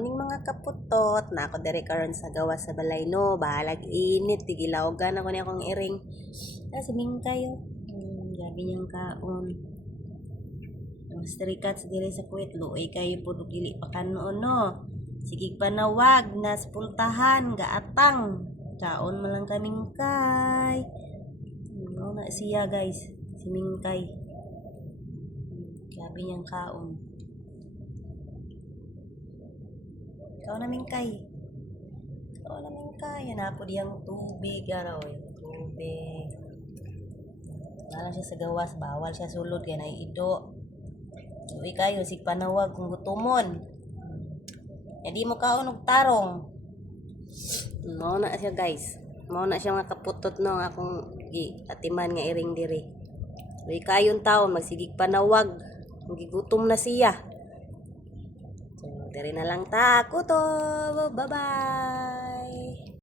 morning mga kaputot. Na ako diri karon sa gawa sa balay no. Bahalag init, tigilawagan ako ni akong iring. Sa mingkayo. Gabi niyang kaon. Mas cats diri sa Kuwait, luoy kayo po dili pa kanoon no. Sige panawag nas pultahan gaatang. Kaon man lang kaming kay. No na siya guys, si Mingkay. Gabi niyang kaon. Ikaw namin kay. Hanapo diyang tubig. Araw tubig. Wala siya sa gawas. Bawal siya sulod. Kaya naiido. Uy kayo. Sig panawag kung gutumon. E di mo kaon og tarong. Mao na siya guys. Mao na siya mga kaputot no. Akong atiman nga iring diri. Uy kayon taon. Magsigig panawag. Gigutom na siya. Dari na lang tako to. Bye-bye.